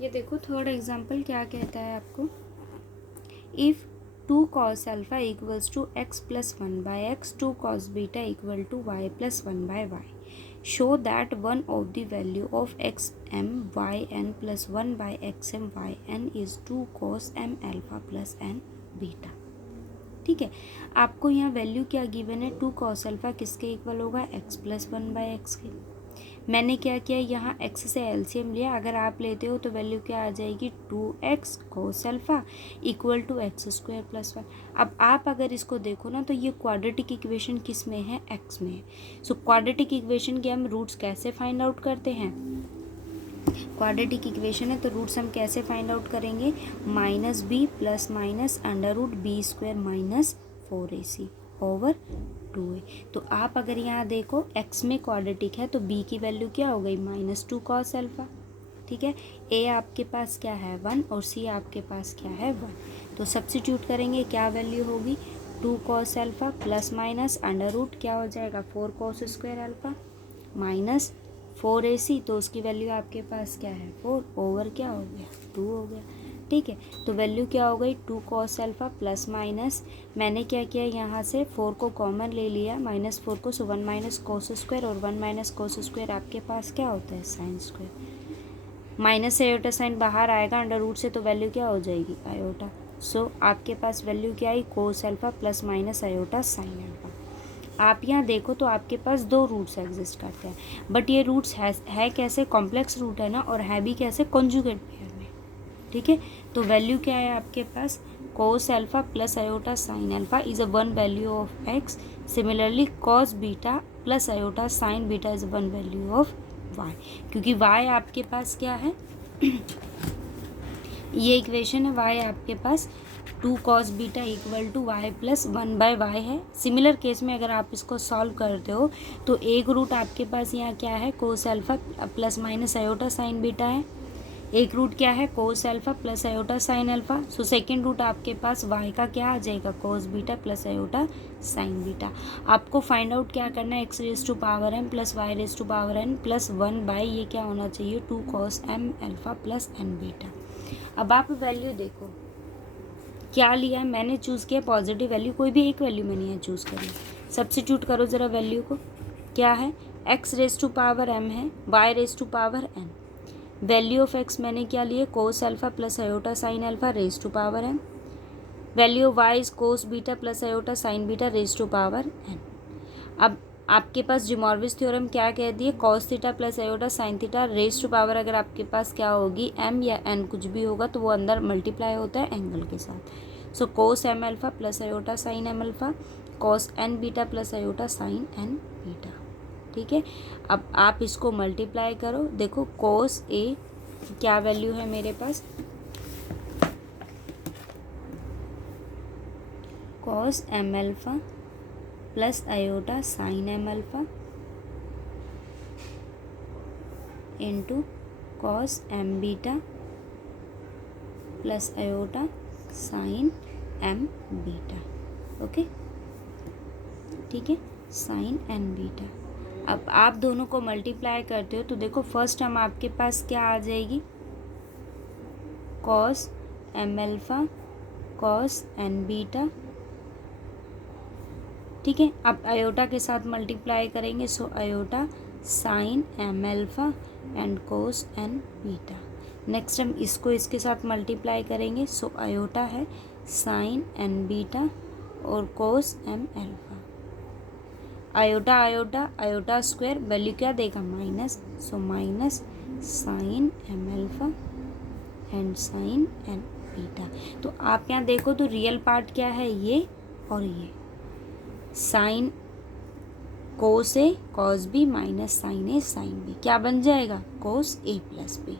ये देखो third example क्या कहता है आपको, if 2 cos alpha equals to x plus 1 by x, 2 cos beta equal to y plus 1 by y. Show that one of the value of x m y n plus 1 by x m y n is 2 cos m alpha plus n beta. ठीक है, आपको यहाँ value क्या given है, 2 cos alpha किसके equal होगा, x plus 1 bye x के। मैंने क्या किया, यहाँ x से एलसीएम लिया, अगर आप लेते हो तो वैल्यू क्या आ जाएगी, 2x cos alpha equal to x square plus 1। अब आप अगर इसको देखो ना तो ये क्वाड्रेटिक इक्वेशन किस में है, x में है। सो क्वाड्रेटिक इक्वेशन के हम रूट्स कैसे फाइंड आउट करते हैं, क्वाड्रेटिक इक्वेशन है तो रूट्स हम कैसे फाइंड आउट करेंगे, minus b plus minus under root b square minus 4ac over 2a। तो आप अगर यहाँ देखो x में क्वाड्रेटिक है तो b की वैल्यू क्या हो गई, -2 cos अल्फा। ठीक है, a आपके पास क्या है 1 और c आपके पास क्या है 1। तो सब्स्टिट्यूट करेंगे, क्या वैल्यू होगी, 2 cos alpha plus minus under root क्या हो जाएगा 4 cos square alpha minus 4ac, तो उसकी वैल्यू आपके पास क्या है 4 ओवर क्या हो गया 2 हो गया। ठीक है, तो वैल्यू क्या हो गई 2 cos अल्फा प्लस माइनस, मैंने क्या किया यहाँ से 4 को कॉमन ले लिया, -4 को, सो 1 माइनस कोस स्क्वायर, और 1 माइनस कोस स्क्वायर आपके पास क्या होता है साइन स्क्वायर, माइनस से आयोटा साइन बाहर आएगा अंडर रूट से, तो वैल्यू क्या हो जाएगी आयोटा। सो आपके पास वैल्यू क्या आई, cos alpha plus minus iota sine alpha. आप यहाँ देखो तो आपके पास 2 रूट्स एग्जिस्ट करते हैं, बट ये रूट्स है कैसे, कॉम्प्लेक्स रूट है ना, और है भी कैसे, कॉन्जुगेट पेयर में। ठीक है, तो वैल्यू क्या है आपके पास, cos alpha plus iota sine alpha is a 1 value of X, similarly cos beta plus iota sine beta is 1 value of Y, क्योंकि वाई आपके पास क्या है ये इक्वेशन है, वाई आपके पास 2 cos beta equal to Y plus 1 by Y है। सिमिलर केस में अगर आप इसको सॉल्व करते हो तो एक रूट आपके पास यहाँ क्या है, cos alpha plus minus iota sine beta है, एक रूट क्या है cos alpha plus iota sine alpha. So second root आपके पास वाई का क्या आ जाएगा, cos beta plus iota sine beta. आपको फाइंड आउट क्या करना है, x raise to power m plus y raise to power n plus 1 by ये क्या होना चाहिए 2 cos m alpha plus N beta. अब आप वैल्यू देखो क्या लिया है, मैंने चूज़ किया पॉजिटिव वैल्यू, कोई भी एक वैल्यू मैंने यहाँ चूज़ करी। सब्स्टिट्यूट करो ज़रा वैल्यू को, क्या है x raise to power m है, y raise to power n, value of x मैंने क्या लिए cos alpha plus iota sine alpha raise to power m, value of y is cos beta plus iota sine beta raise to power n। अब आपके पास De Moivre's theorem क्या कह दिए, cos theta plus iota sine theta raise to power, अगर आपके पास क्या होगी m या n कुछ भी होगा तो वो अंदर मल्टीप्लाई होता है एंगल के साथ। सो कोस m alpha plus iota sine m alpha cos n beta plus iota sign n beta. ठीक है, अब आप इसको मल्टीप्लाई करो, देखो कोस a क्या वैल्यू है मेरे पास, cos m alpha plus iota sine m alpha into cos m beta plus iota sine m beta. Okay, ठीक है, साइन n बीटा। अब आप दोनों को मल्टीप्लाई करते हो तो देखो फर्स्ट टर्म आपके पास क्या आ जाएगी, cos m alpha cos n beta. ठीक है, अब आयोटा के साथ मल्टीप्लाई करेंगे, so iota sine m alpha and cos n beta. Next हम इसको इसके साथ मल्टीप्लाई करेंगे, सो आयोटा है साइन n बीटा और cos m alpha. Iota iota iota square value क्या देगा minus, so minus sine m alpha and sine n beta. तो आप यहाँ देखो तो रियल पार्ट क्या है ये और ये, sine cos A cos B minus sine A sine B क्या बन जाएगा, cos A plus B.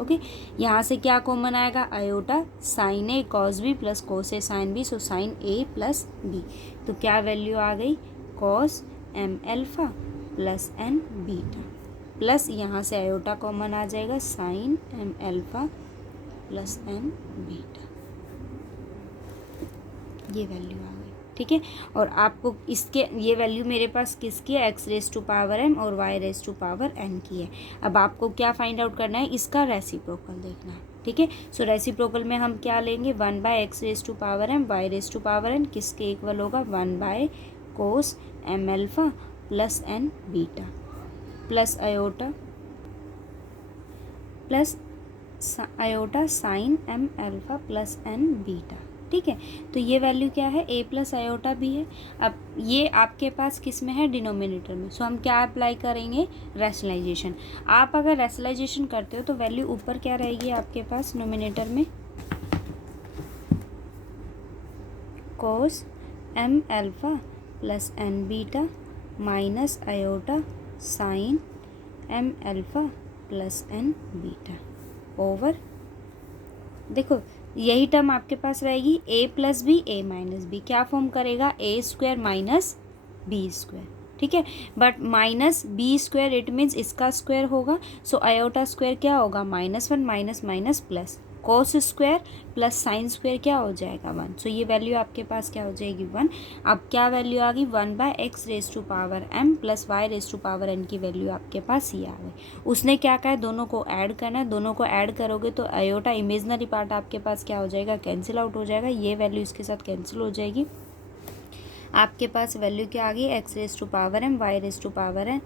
Okay, यहाँ से क्या कॉमन आएगा, iota sine A cos B plus cos A sine B, so sine A plus B. तो क्या value आ गई, cos m alpha plus n beta, plus यहाँ से आयोटा कॉमन आ जाएगा sine m alpha plus n beta, ये value आ गई। ठीक है। और आपको इसके ये वैल्यू मेरे पास किसकी है, X raise to power M और Y raise to power N की है। अब आपको क्या फाइंड आउट करना है, इसका रेसिप्रोकल देखना है, ठीक है। सो रेसिप्रोकल में हम क्या लेंगे, 1/x raise to power M Y raise to power N किसके इक्वल होगा, 1/cos M alpha plus N beta plus iota sine M alpha plus N beta, ठीक है। तो ये वैल्यू क्या है, a प्लस आयोटा भी है। अब ये आपके पास किस में है, डिनोमिनेटर में। सो हम क्या अप्लाई करेंगे, रैशनलाइजेशन। आप अगर रैशनलाइजेशन करते हो तो वैल्यू ऊपर क्या रहेगी आपके पास नोमिनेटर में, cos M alpha plus N beta minus iota sine M alpha plus N beta over, देखो यही टर्म आपके पास रहेगी a plus B A minus B, क्या फॉर्म करेगा, a square minus B square, ठीक है। But minus B square it means इसका स्क्वायर होगा। सो आयोटा स्क्वायर क्या होगा, -1 minus minus plus cos square plus sine square क्या हो जाएगा 1। सो ये वैल्यू आपके पास क्या हो जाएगी 1। अब क्या वैल्यू आ गई, 1/x raise to power m plus y raise to power n की वैल्यू आपके पास ये आ गई। उसने क्या कहा है, दोनों को ऐड करना है, दोनों को ऐड करोगे तो आयोटा इमेजनरी पार्ट आपके पास क्या हो जाएगा, कैंसिल आउट हो जाएगा, ये वैल्यू इसके साथ कैंसिल हो जाएगी। आपके पास वैल्यू क्या आ गई, x raise to power m y raise to power n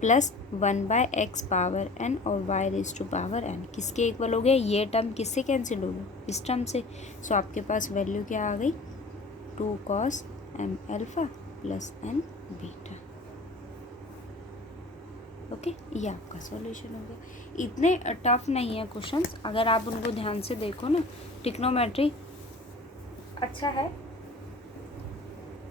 plus 1/x power n और y raise to power n किसके इक्वल हो गया, ये टर्म किससे कैंसिल हो गया, इस टर्म से। सो आपके पास वैल्यू क्या आ गई, 2 cos m alpha plus n beta. Okay, ये आपका सॉल्यूशन हो गया। इतने टफ नहीं है क्वेश्चंस, अगर आप उनको ध्यान से देखो ना, ट्रिग्नोमेट्री अच्छा है।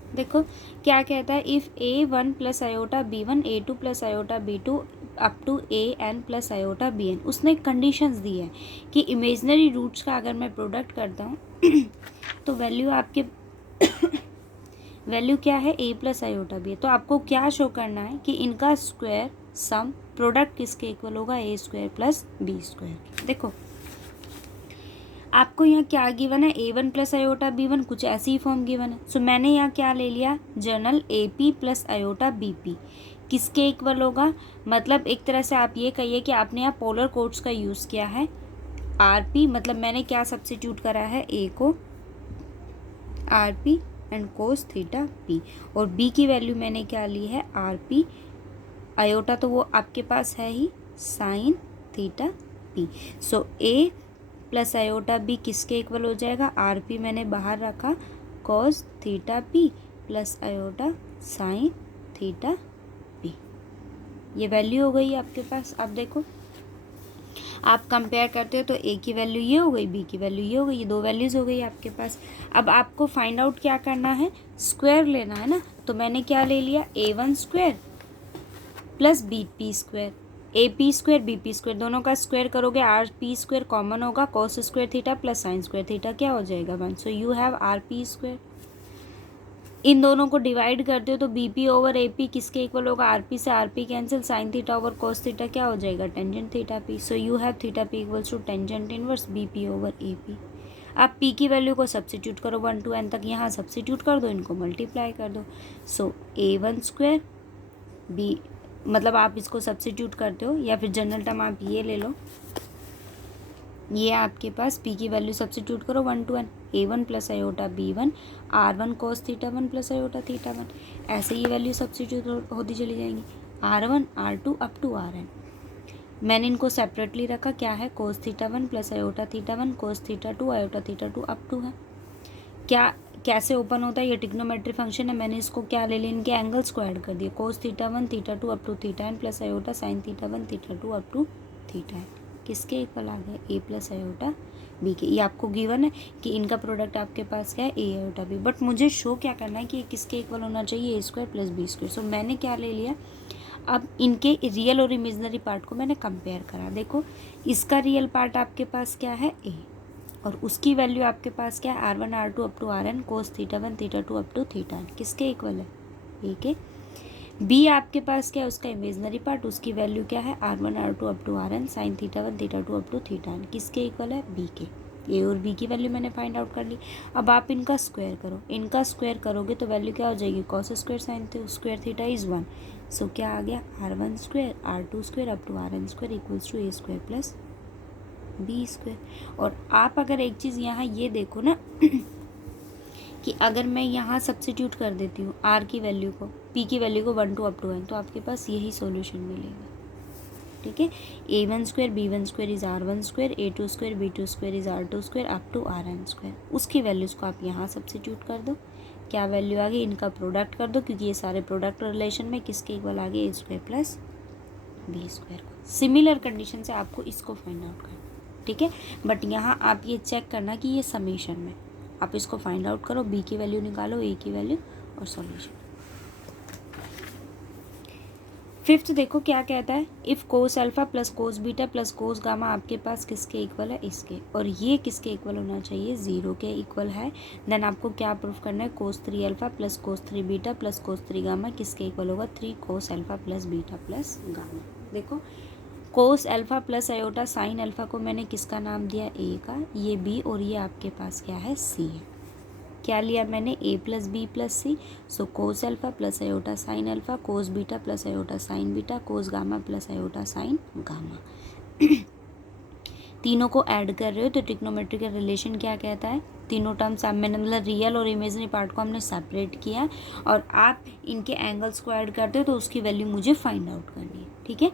देखो क्या कहता है, if a1 plus iota b1 a2 plus iota b2 up to an plus iota bn, उसने कंडीशंस दी है कि इमेजनरी रूट्स का अगर मैं प्रोडक्ट करता हूँ तो वैल्यू आपके वैल्यू क्या है, a प्लस आयोटा b है। तो आपको क्या शो करना है कि इनका स्क्वायर सम प्रोडक्ट किसके इक्वल होगा, a square plus b square. देखो आपको यहाँ क्या गिवन है, a1 प्लस आयोटा b1, कुछ ऐसी ही फॉर्म गिवन है। सो मैंने यहाँ क्या ले लिया, journal AP plus iota BP किसके इक्वल होगा, मतलब एक तरह से आप ये कहिए कि आपने यहाँ पोलर कोड्स का यूज़ किया है। RP मतलब मैंने क्या सब्स्टिट्यूट करा है, A को RP and cos theta P, और B की वैल्यू मैंने क्या ली है, RP, आयोटा तो वो आपके पास है ही, sine theta P। So A plus iota B किसके इक्वल हो जाएगा, RP मैंने बाहर रखा, cos theta P plus iota sine theta P, ये वैल्यू हो गई आपके पास। अब देखो आप कंपेयर करते हो तो A की वैल्यू ये हो गई, B की वैल्यू ये हो गई, ये दो वैल्यूज़ हो गई आपके पास। अब आपको फाइंड आउट क्या करना है, स्क्वायर लेना है ना। तो मैंने क्या ले लिया, A1 square plus BP square, AP square BP square, दोनों का स्क्वायर करोगे RP स्क्वायर कॉमन होगा, cos square theta plus sine square theta क्या हो जाएगा 1। So you have RP square. इन दोनों को डिवाइड करते हो तो BP ओवर AP किसके इक्वल होगा, RP से RP cancel, sine theta over cos theta क्या हो जाएगा, tangent theta P। So you have theta P equals to tangent inverse BP over AP। आप P की वैल्यू को सब्स्टिट्यूट करो 1 to n तक, यहाँ सब्स्टिट्यूट कर दो, इनको मल्टीप्लाई कर दो। सो A1 स्क्वायर B, मतलब आप इसको सब्स्टिट्यूट करते हो या फिर जनरल टर्म आप ये ले लो, ये आपके पास P की वैल्यू सब्स्टिट्यूट करो 1 to n, A1 plus iota B1 R1 cos theta 1 plus iota theta 1, ऐसे ही वैल्यू सब्स्टिट्यूट होती चली जाएंगी, R1 R2 up to Rn। मैंने इनको सेपरेटली रखा, क्या है, cos theta 1 plus iota theta 1 cos theta 2 iota theta 2 up to है। क्या कैसे ओपन होता है, ये ट्रिग्नोमेट्री फंक्शन है, मैंने इसको क्या ले लिया, इनके एंगल्स को ऐड कर दिया, cos theta 1 theta 2 up to theta n plus iota sine theta 1 theta 2 up to theta n किसके इक्वल आ गया, A प्लस आयोटा B के। ये आपको गिवन है कि इनका प्रोडक्ट आपके पास क्या है, A आयोटा B, बट मुझे शो क्या करना है कि ये किसके इक्वल होना चाहिए, A square plus B square. So मैंने क्या ले लिया, अब इनके रियल और इमेजनरी पार्ट को मैंने कंपेयर करा। देखो इसका रियल पार्ट आपके पास क्या है, A, और उसकी वैल्यू आपके पास क्या है, R1 R2 up to Rn cos theta 1 theta 2 up to theta n किसके इक्वल है, A के। B आपके पास क्या है, उसका इमेजनरी पार्ट, उसकी वैल्यू क्या है, R1 R2 up to Rn sine theta 1 theta 2 up to theta n किसके इक्वल है, B के। ए और बी की वैल्यू मैंने फाइंड आउट कर ली। अब आप इनका स्क्वायर करो, इनका स्क्वायर करोगे तो वैल्यू क्या हो जाएगी, cos square sine square theta is 1। So क्या आ गया, r1 square r2 square up to rn square equals to a square plus B square. और आप अगर एक चीज़ यहाँ ये देखो ना कि अगर मैं यहाँ सब्स्टिट्यूट कर देती हूँ r की वैल्यू को, p की वैल्यू को 1 to up to n, तो आपके पास यही सॉल्यूशन मिलेगा। ठीक है, a1 square b1 square is r1 square, a2 square b2 square is r2 square up to rn square. उसकी वैल्यूज़ को आप यहाँ सब्स्टिट्यूट कर दो, क्या वैल्यू आ गई, इनका प्रोडक्ट कर दो क्योंकि ये सारे प्रोडक्ट रिलेशन में किसके इक्वल आ गए, a square plus B square को। सिमिलर कंडीशन से आपको इसको फाइंड आउट करना, ठीक है। बट यहाँ आप ये चेक करना कि ये समीशन में आप इसको फाइंड आउट करो, बी की वैल्यू निकालो, ए की वैल्यू और सॉल्यूशन। फिफ्थ देखो क्या कहता है, if cos alpha plus cos beta plus cos gamma आपके पास किसके इक्वल है, इसके, और ये किसके इक्वल होना चाहिए, 0 के इक्वल है। देन आपको क्या प्रूफ करना है, cos 3 alpha plus cos 3 beta plus cos 3 gamma किसके इक्वल होगा, 3 cos alpha plus beta plus gamma. देखो cos alpha plus iota sine alpha को मैंने किसका नाम दिया, ए का, ये बी, और ये आपके पास क्या है, सी है। क्या लिया मैंने, A plus B plus C. So cos alpha plus iota sine alpha, cos beta plus iota sine beta, cos gamma plus iota sine gamma. तीनों को ऐड कर रहे हो तो ट्रिग्नोमेट्रिकल रिलेशन क्या कहता है, तीनों टर्म्स आप मैंने मतलब रियल और इमेजिनरी पार्ट को हमने सेपरेट किया और आप इनके एंगल्स को ऐड करते हो तो उसकी वैल्यू मुझे फाइंड आउट करनी है। ठीक है,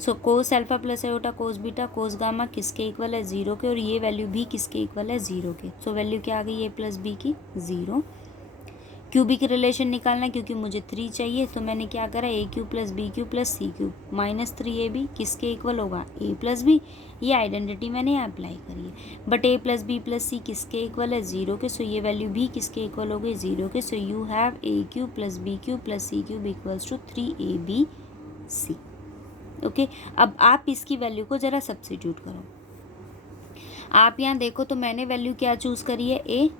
so cos alpha plus iota cos beta cos gamma किसके इक्वल है, 0 के, और ये वैल्यू भी किसके इक्वल है, 0 के। सो वैल्यू क्या आ गई, ए प्लस बी की 0। क्यूबिक रिलेशन निकालना है क्योंकि मुझे 3 चाहिए, तो मैंने क्या करा, A cube plus B cube plus C cube minus 3ab किसके इक्वल होगा, ए प्लस बी। ये आइडेंटिटी मैंने यहाँ अप्लाई करी है, but A plus B plus C किसके इक्वल है, 0 के। सो ये वैल्यू भी किसके इक्वल हो गई, 0 के। So you have A cube plus B cube plus C cube equals to 3abc। Okay, अब आप इसकी वैल्यू को ज़रा सब्स्टिट्यूट करो। आप यहाँ देखो तो मैंने वैल्यू क्या चूज़ करी है, A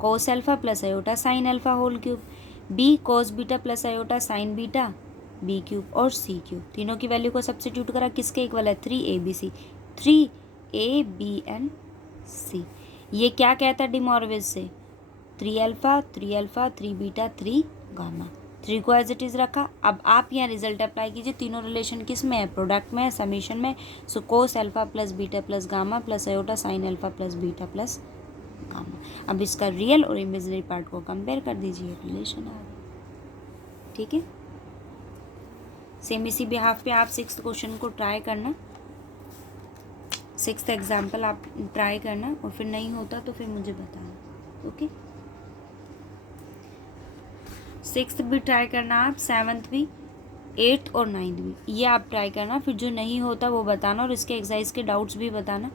cos alpha plus iota sine alpha whole cube, B cos beta plus iota sine beta B cube, और सी क्यूब। तीनों की वैल्यू को सब्स्टिट्यूट करा, किसके इक्वल है, 3abc, 3abc। ये क्या कहता है डिमॉर्विस से, 3 अल्फा 3 बीटा 3 गामा। 3 को एज इट इज़ रखा। अब आप यहाँ रिजल्ट अप्लाई कीजिए, तीनों रिलेशन किस में है, प्रोडक्ट में है, समीशन में। So cos alpha plus beta plus gamma plus iota sine alpha plus beta plus gamma. अब इसका रियल और इमेजिनरी पार्ट को कंपेयर कर दीजिए, रिलेशन आ गया। ठीक है, सेम इसी बिहाफ पे आप 6th क्वेश्चन को ट्राई करना, 6th एग्जाम्पल आप ट्राई करना, और फिर नहीं होता तो फिर मुझे बताना। ओके, 6th भी ट्राई करना आप, 7th भी, 8th और 9th भी, ये आप ट्राई करना। फिर जो नहीं होता वो बताना और इसके एक्सरसाइज के डाउट्स भी बताना।